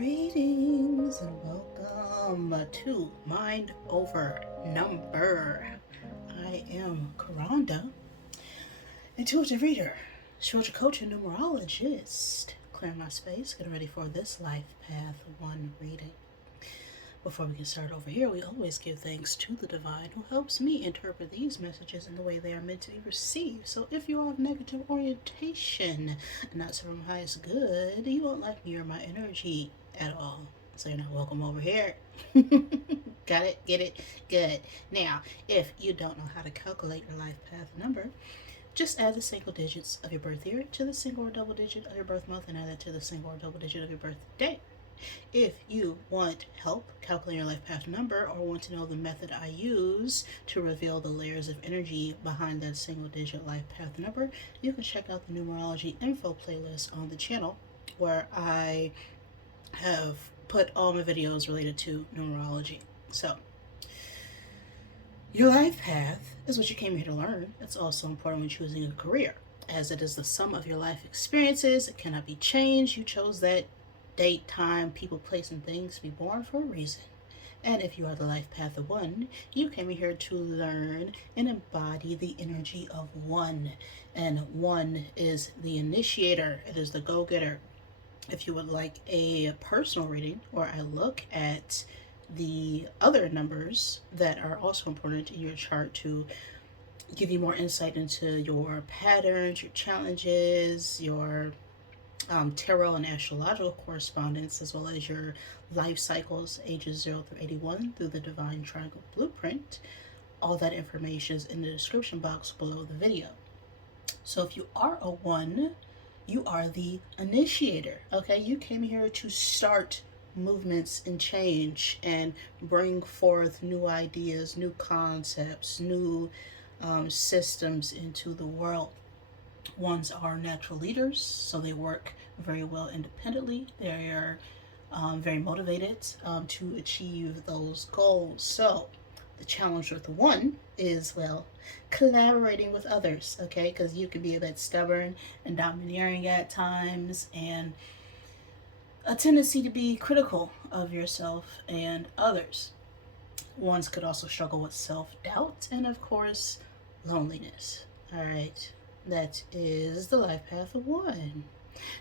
Greetings and welcome to Mind Over Number. I am Karanda, intuitive reader, spiritual coach, and numerologist. Clearing my space, getting ready for this Life Path 1 reading. Before we get started over here, we always give thanks to the divine who helps me interpret these messages in the way they are meant to be received. So if you are of negative orientation, not from highest good, you won't like me or my energy at all. So you're not welcome over here. Got it? Get it? Good. Now, if you don't know how to calculate your life path number, just add the single digits of your birth year to the single or double digit of your birth month and add that to the single or double digit of your birth day. If you want help calculating your life path number or want to know the method I use to reveal the layers of energy behind that single digit life path number, you can check out the Numerology info playlist on the channel where I have put all my videos related to numerology. So, your life path is what you came here to learn. It's also important when choosing a career, as it is the sum of your life experiences. It cannot be changed. You chose that date, time, people, place, and things to be born for a reason. And if you are the life path of 1, you came here to learn and embody the energy of 1. And 1 is the initiator. It is the go-getter. If you would like a personal reading, or I look at the other numbers that are also important in your chart to give you more insight into your patterns, your challenges, your tarot and astrological correspondence, as well as your life cycles, ages 0 through 81, through the Divine Triangle Blueprint. All that information is in the description box below the video. So if you are a 1, you are the initiator, okay? You came here to start movements and change and bring forth new ideas, new concepts, new systems into the world. 1s are natural leaders, so they work very well independently. They are very motivated to achieve those goals. So the challenge with the 1 is, well, collaborating with others, okay? Because you can be a bit stubborn and domineering at times, and a tendency to be critical of yourself and others. 1s could also struggle with self-doubt and, of course, loneliness. All right. That is the life path of 1.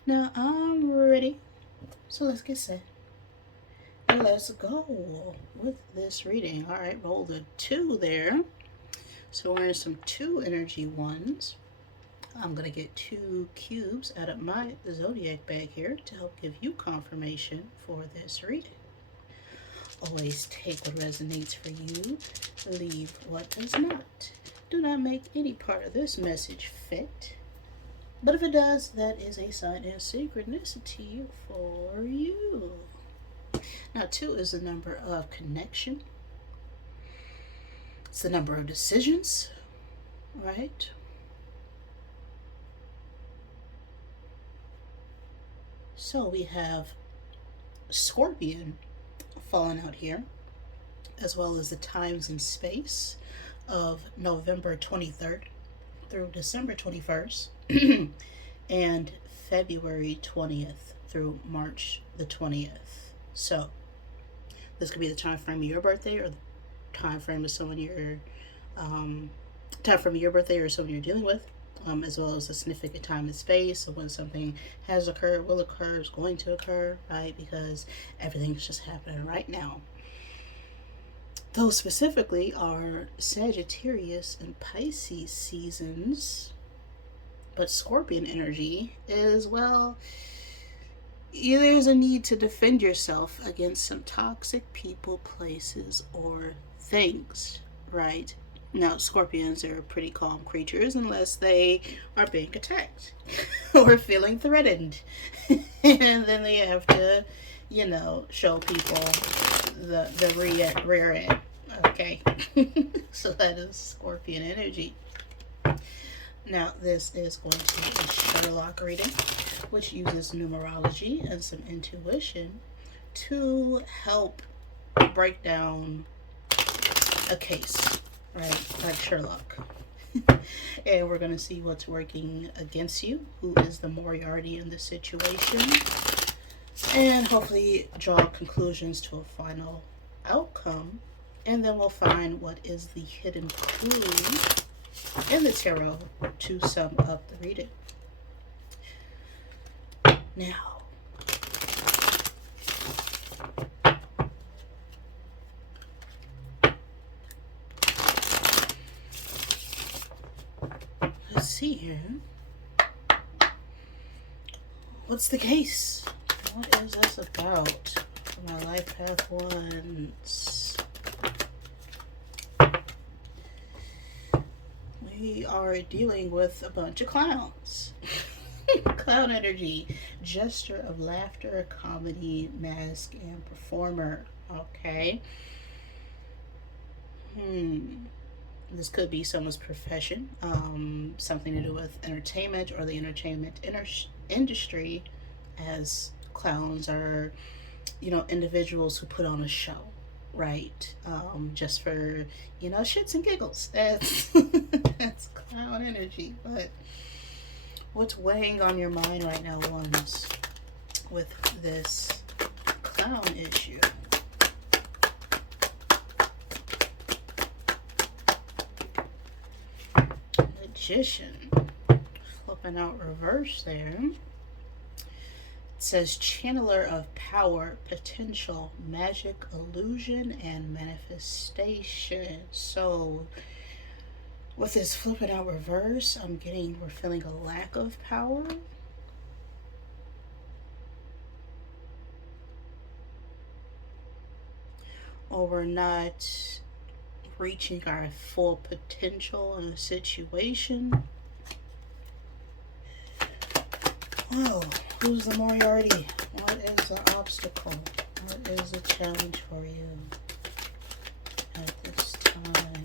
Now I'm ready. So let's get set. And let's go with this reading. All right, roll the 2 there. So we're in some 2 energy 1s. I'm going to get 2 cubes out of my zodiac bag here to help give you confirmation for this reading. Always take what resonates for you. Leave what does not. Do not make any part of this message fit. But if it does, that is a sign of synchronicity for you. Now, 2 is the number of connection. It's the number of decisions, right? So we have Scorpion falling out here, as well as the times and space of November 23rd through December 21st and February 20th through March the 20th. So this could be the time frame of your birthday, or the time frame of someone time frame of your birthday or someone you're dealing with, as well as a significant time and space of when something has occurred, will occur, is going to occur, right? Because everything's just happening right now. Those specifically are Sagittarius and Pisces seasons. But Scorpion energy is, well, there's a need to defend yourself against some toxic people, places, or things, right? Now, Scorpions are pretty calm creatures unless they are being attacked or feeling threatened. And then they have to, show people the rear end. Okay. So that is Scorpion energy. Now, this is going to be a Sherlock reading, which uses numerology and some intuition to help break down a case, right? Like Sherlock. And we're going to see what's working against you, who is the Moriarty in the situation, and hopefully draw conclusions to a final outcome. And then we'll find what is the hidden clue in the tarot to sum up the reading. Now, let's see here. What's the case? What is this about? For my life path ones. We are dealing with a bunch of clowns. Clown energy, gesture of laughter, comedy, mask, and performer. Okay. This could be someone's profession, something to do with entertainment or the entertainment industry, as clowns are, individuals who put on a show, right? Just for, shits and giggles. That's clown energy. But what's weighing on your mind right now, ones, with this clown issue? Magician. Flipping out reverse there. It says channeler of power, potential, magic, illusion, and manifestation. So with this flipping out reverse, we're feeling a lack of power. Or we're not reaching our full potential in a situation. Oh, who's the Moriarty? What is the obstacle? What is the challenge for you at this time?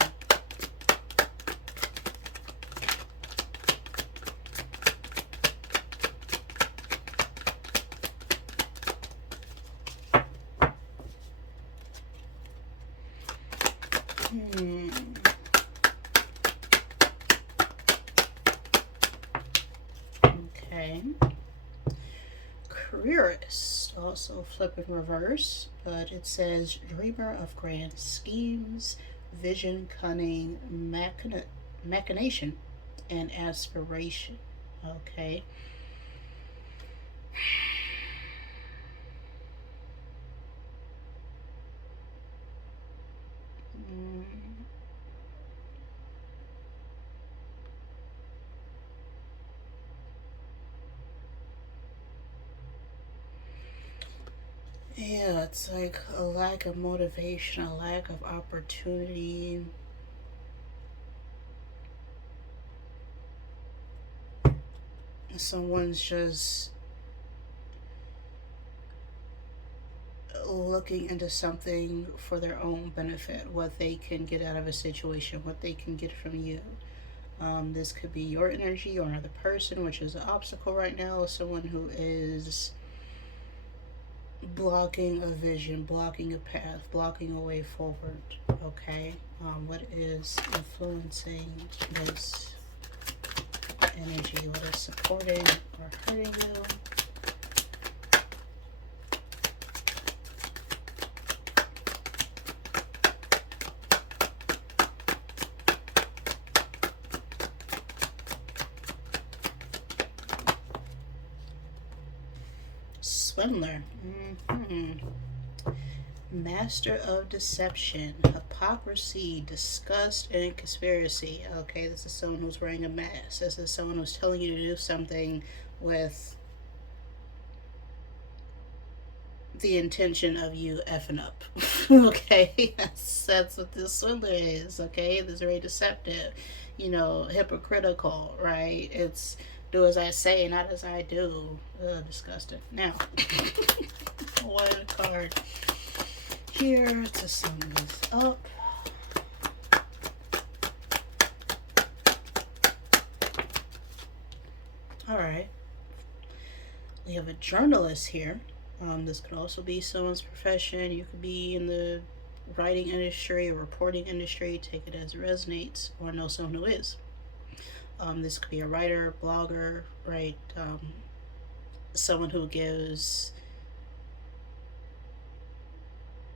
Okay. Careerist, also flip in reverse, but it says dreamer of grand schemes, vision, cunning, machination, and aspiration. Okay. Yeah, it's like a lack of motivation, a lack of opportunity. Someone's just looking into something for their own benefit, what they can get out of a situation, what they can get from you. This could be your energy or another person, which is an obstacle right now. Someone who is blocking a vision, blocking a path, blocking a way forward. Okay. What is influencing this energy? What is supporting or hurting you? Swindler. Master of deception, hypocrisy, disgust, and conspiracy. Okay, this is someone who's wearing a mask. This is someone who's telling you to do something with the intention of you effing up. Okay, that's what this swindler is. Okay, this is very deceptive, hypocritical, right? It's do as I say, not as I do. Disgusting. Now, one card here to sum this up. All right. We have a journalist here. This could also be someone's profession. You could be in the writing industry or reporting industry. Take it as it resonates, or know someone who is. This could be a writer, blogger, right? Someone who gives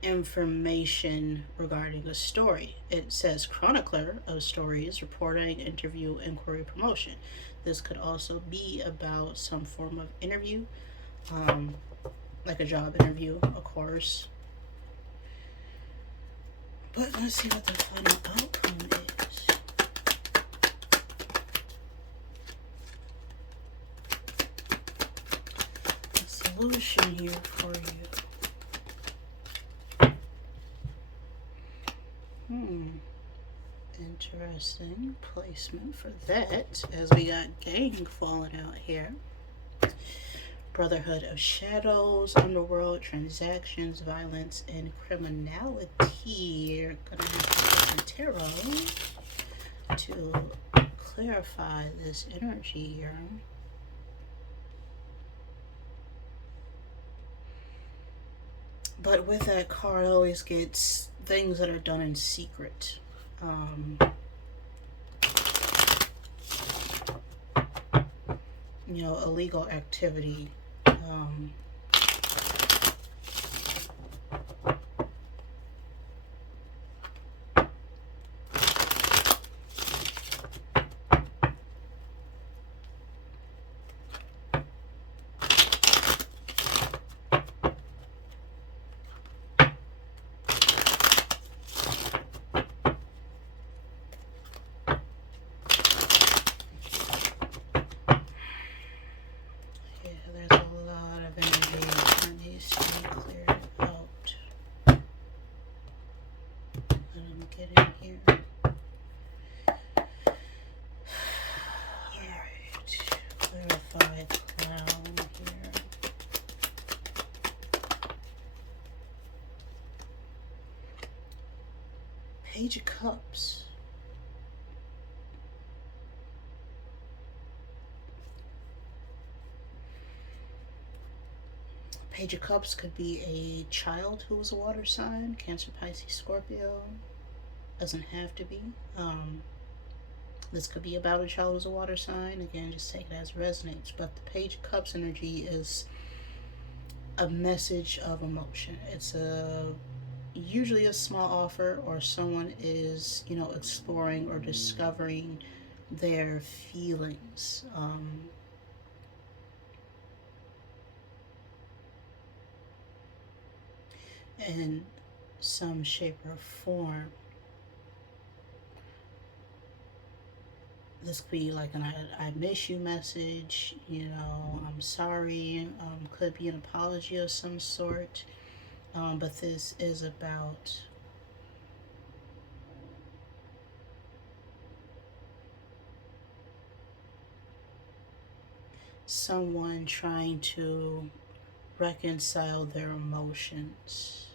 information regarding a story. It says chronicler of stories, reporting, interview, inquiry, promotion. This could also be about some form of interview, um, like a job interview, of course. But let's see what the final outcome is. A solution here for you. Interesting placement for that, as we got gang falling out here. Brotherhood of Shadows, Underworld, Transactions, Violence, and Criminality. You're gonna have to use tarot to clarify this energy here. But with that card, always gets things that are done in secret. Illegal activity. Page of Cups. Page of Cups could be a child who is a water sign, Cancer, Pisces, Scorpio. Doesn't have to be. This could be about a child who's a water sign. Again, just take it as resonates. But the Page of Cups energy is a message of emotion. It's usually a small offer, or someone is, exploring or discovering their feelings. In some shape or form. This could be like an I miss you message, I'm sorry, could be an apology of some sort. But this is about someone trying to reconcile their emotions.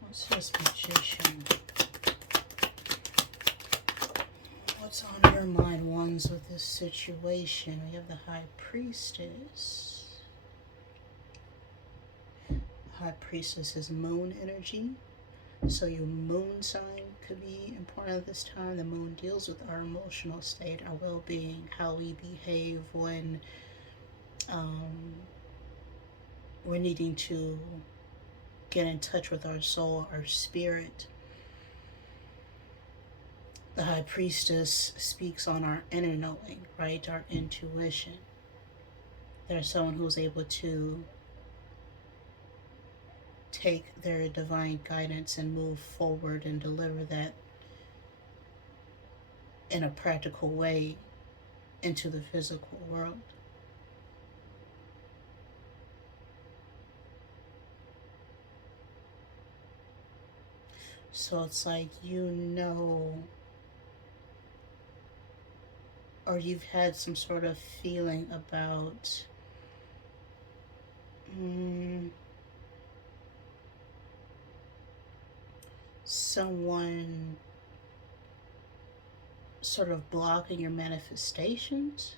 What's this Magician? What's on your mind, ones, with this situation? We have the High Priestess. High Priestess is moon energy. So your moon sign could be important at this time. The moon deals with our emotional state, our well-being, how we behave when we're needing to get in touch with our soul, our spirit. The High Priestess speaks on our inner knowing, right? Our intuition. There's someone who's able to take their divine guidance and move forward and deliver that in a practical way into the physical world. So it's like, or you've had some sort of feeling about someone sort of blocking your manifestations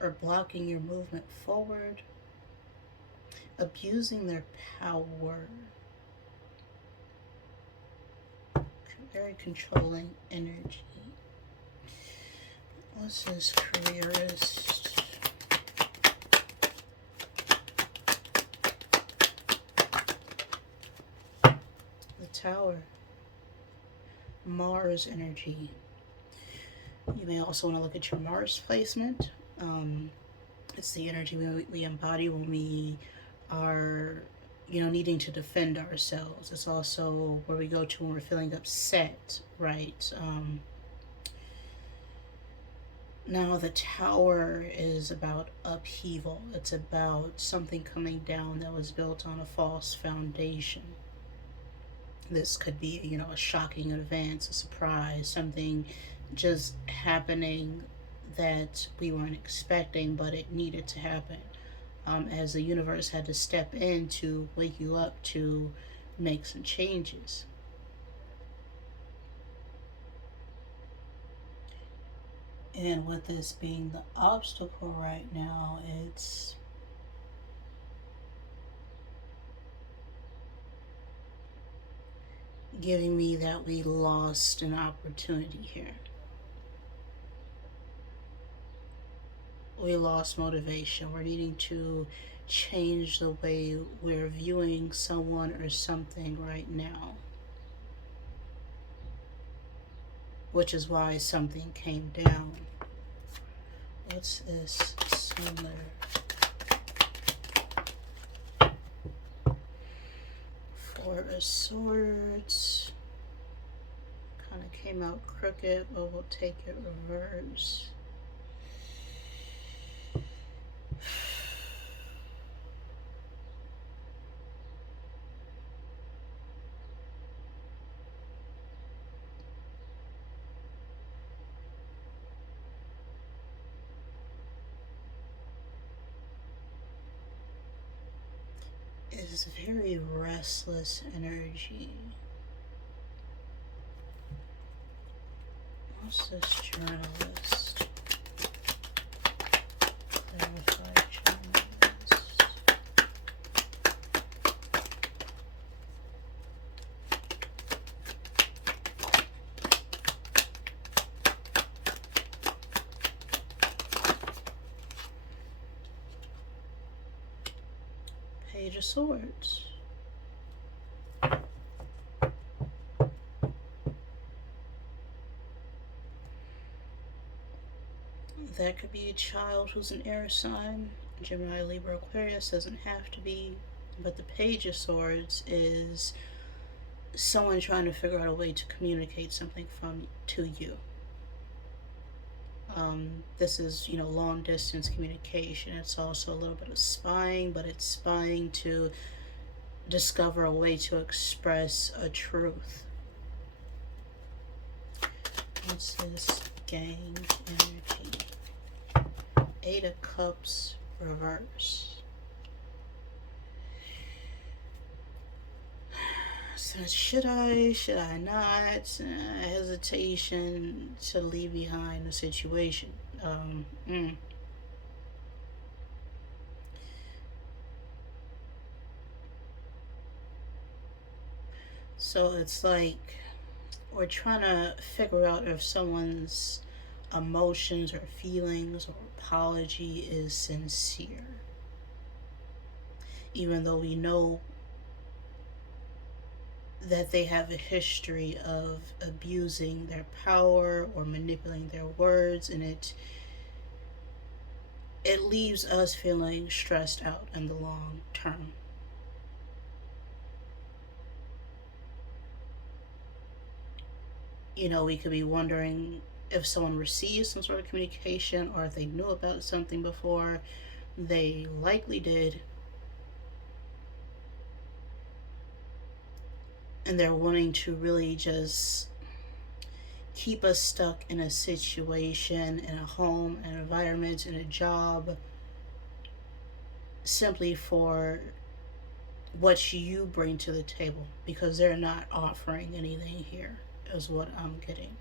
or blocking your movement forward, abusing their power. Okay. Very controlling energy. What's this careerist? The Tower. Mars energy. You may also want to look at your Mars placement. It's the energy we embody when we are, needing to defend ourselves. It's also where we go to when we're feeling upset, right? Now, the Tower is about upheaval. It's about something coming down that was built on a false foundation. This could be, a shocking event, a surprise, something just happening that we weren't expecting, but it needed to happen. As the universe had to step in to wake you up to make some changes. And with this being the obstacle right now, it's giving me that we lost an opportunity here. We lost motivation. We're needing to change the way we're viewing someone or something right now. Which is why something came down. What's this? Similar. Four of Swords. Kind of came out crooked, but we'll take it reverse. Is very restless energy. What's this journalist? Clarify journalist. Page of Swords. That could be a child who's an air sign. Gemini, Libra, Aquarius doesn't have to be. But the Page of Swords is someone trying to figure out a way to communicate something to you. This is, long distance communication. It's also a little bit of spying, but it's spying to discover a way to express a truth. What's this? Gang energy. Eight of Cups reverse. So should I not? Hesitation to leave behind the situation. So it's like we're trying to figure out if someone's emotions or feelings or apology is sincere. Even though we know that they have a history of abusing their power or manipulating their words, and it leaves us feeling stressed out in the long term. We could be wondering if someone received some sort of communication or if they knew about something before. They likely did. And they're wanting to really just keep us stuck in a situation, in a home, an environment, in a job, simply for what you bring to the table, because they're not offering anything here, is what I'm getting.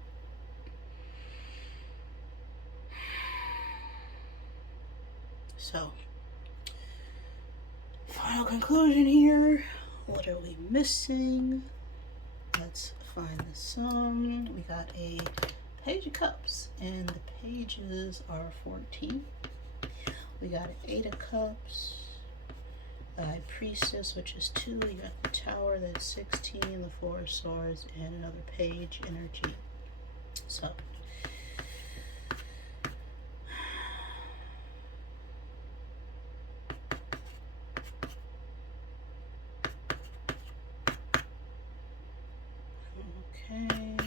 So, final conclusion here. What are we missing? Let's find this awesome. We got a Page of Cups, and the pages are 14. We got an 8 of Cups, a High Priestess, which is 2. You got the Tower, that's 16, the 4 of Swords, and another page energy. So, okay.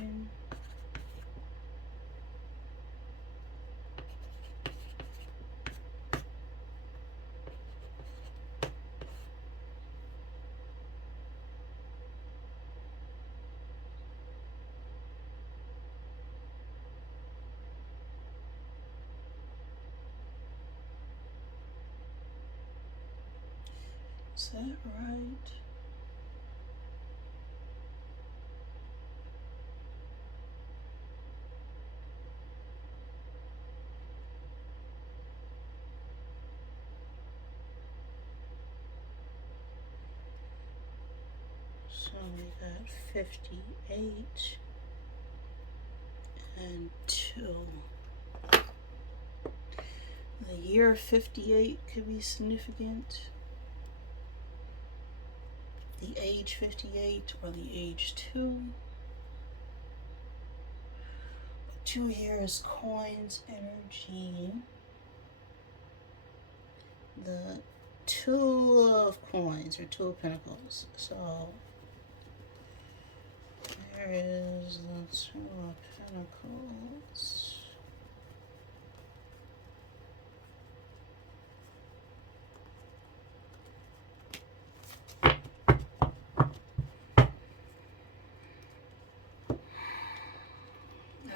Is that right? So we got 58 and 2. The year 58 could be significant. The age 58 or the age 2. 2 here is coins energy. The 2 of coins or 2 of pentacles. So there is the 2 of pentacles.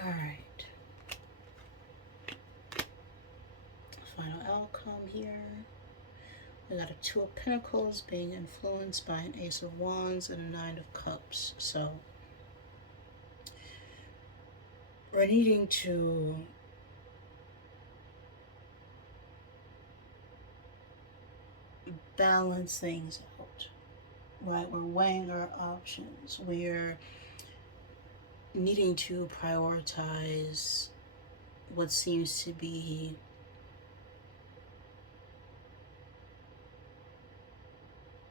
Alright. Final outcome here. We got a 2 of Pentacles being influenced by an Ace of Wands and a 9 of Cups. So we're needing to balance things out, right? We're weighing our options. We're needing to prioritize what seems to be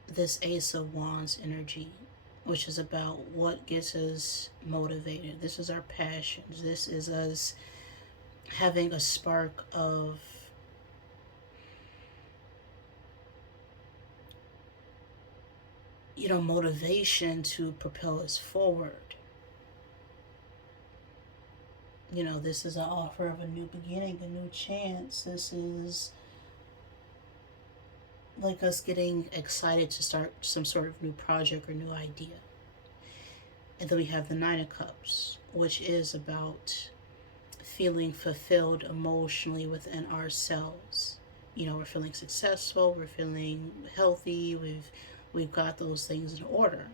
this Ace of Wands energy, which is about what gets us motivated. This is our passions. This is us having a spark of motivation to propel us forward. This is an offer of a new beginning, a new chance. This is like us getting excited to start some sort of new project or new idea. And then we have the 9 of Cups, which is about feeling fulfilled emotionally within ourselves. We're feeling successful, we're feeling healthy, we've got those things in order.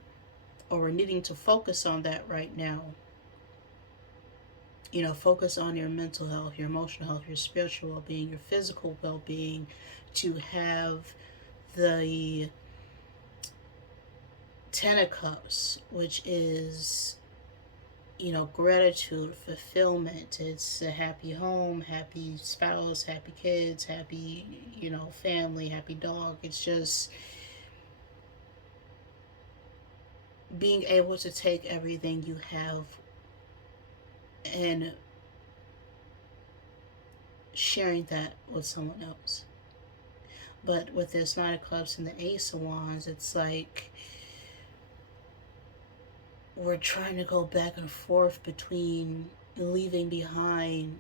Or we're needing to focus on that right now. Focus on your mental health, your emotional health, your spiritual well-being, your physical well-being, to have the 10 of Cups, which is, gratitude, fulfillment. It's a happy home, happy spouse, happy kids, happy, family, happy dog. It's just being able to take everything you have and sharing that with someone else. But with this 9 of Cups and the Ace of Wands, it's like we're trying to go back and forth between leaving behind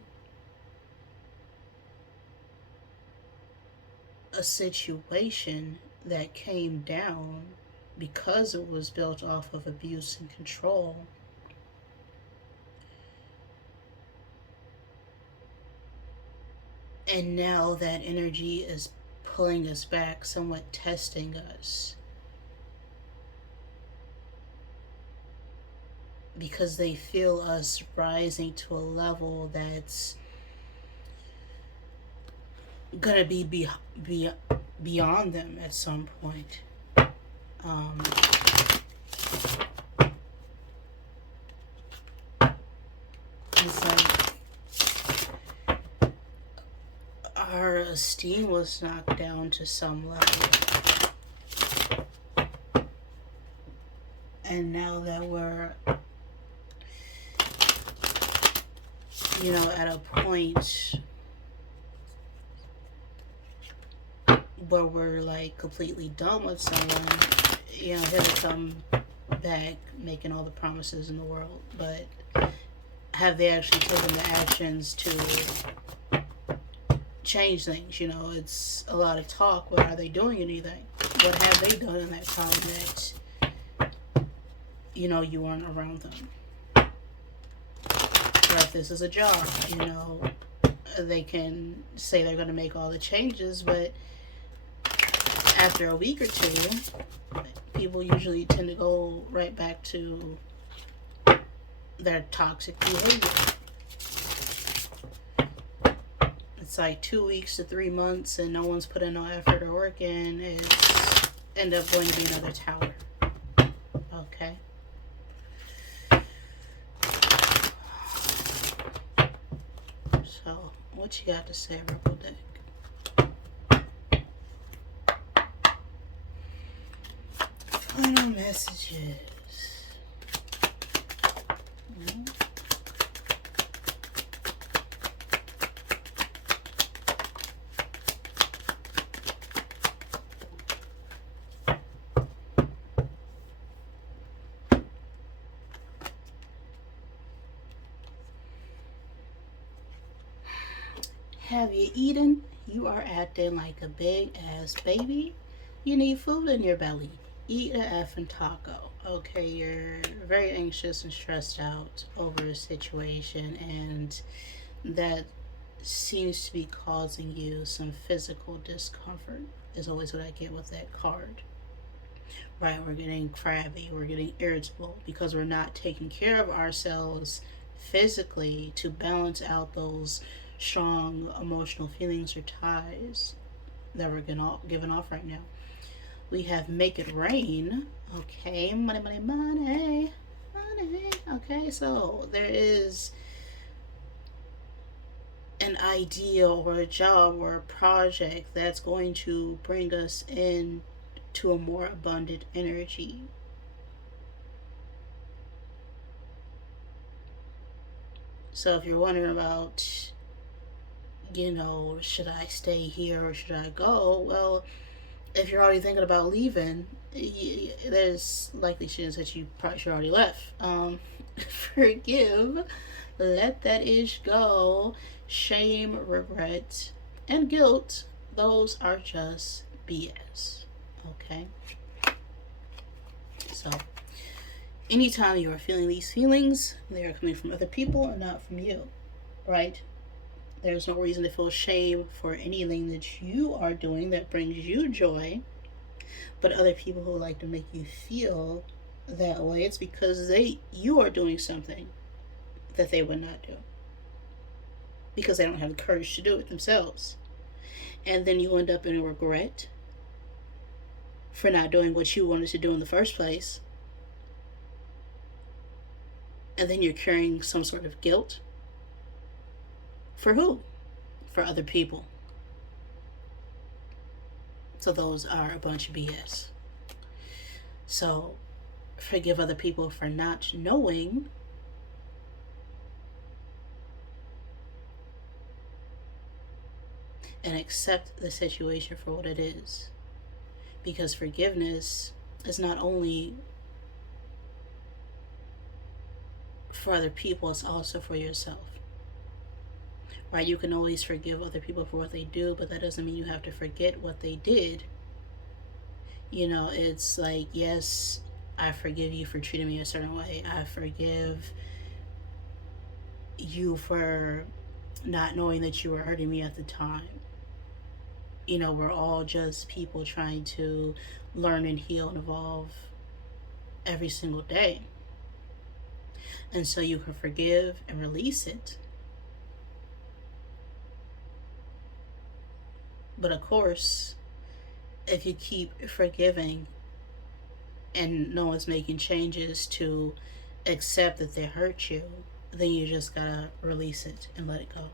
a situation that came down because it was built off of abuse and control. And now that energy is pulling us back, somewhat testing us. Because they feel us rising to a level that's gonna be beyond them at some point. esteem was knocked down to some level. And now that we're, at a point where we're like completely done with someone, here to come back making all the promises in the world, but have they actually taken the actions to change things? It's a lot of talk, but are they doing anything? What have they done in that time that you weren't around them? Or if this is a job, they can say they're going to make all the changes, but after a week or two, people usually tend to go right back to their toxic behavior. It's like 2 weeks to 3 months and no one's put in no effort or work in, it's end up going to be another tower. Okay. So, what you got to say, Rebel Deck? Final messages. Have you eaten? You are acting like a big ass baby. You need food in your belly. Eat a effing taco. Okay, you're very anxious and stressed out over a situation, and that seems to be causing you some physical discomfort, is always what I get with that card. Right, we're getting crabby, we're getting irritable because we're not taking care of ourselves physically to balance out those strong emotional feelings or ties that we're giving off right now. We have make it rain. Okay, money, money, money, money. Okay, so there is an idea or a job or a project that's going to bring us in to a more abundant energy. So if you're wondering about, should I stay here or should I go? Well, if you're already thinking about leaving, there's likely chances that you probably should already left. Forgive, let that ish go. Shame, regret, and guilt, those are just BS. Okay? So, anytime you are feeling these feelings, they are coming from other people and not from you. Right? There's no reason to feel shame for anything that you are doing that brings you joy. But other people who like to make you feel that way, it's because you are doing something that they would not do. Because they don't have the courage to do it themselves. And then you end up in a regret for not doing what you wanted to do in the first place. And then you're carrying some sort of guilt. For who? For other people. So those are a bunch of BS. So forgive other people for not knowing and accept the situation for what it is. Because forgiveness is not only for other people, it's also for yourself. Right? You can always forgive other people for what they do, but that doesn't mean you have to forget what they did. It's like, yes, I forgive you for treating me a certain way. I forgive you for not knowing that you were hurting me at the time. We're all just people trying to learn and heal and evolve every single day. And so you can forgive and release it. But of course, if you keep forgiving and no one's making changes to accept that they hurt you, then you just gotta release it and let it go.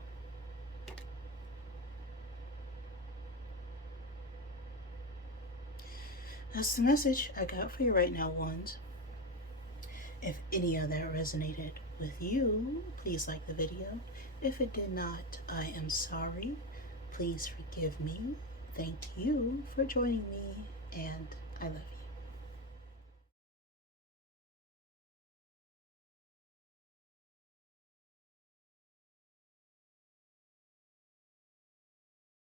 That's the message I got for you right now, ones. If any of that resonated with you, please like the video. If it did not, I am sorry. Please forgive me. Thank you for joining me, and I love you.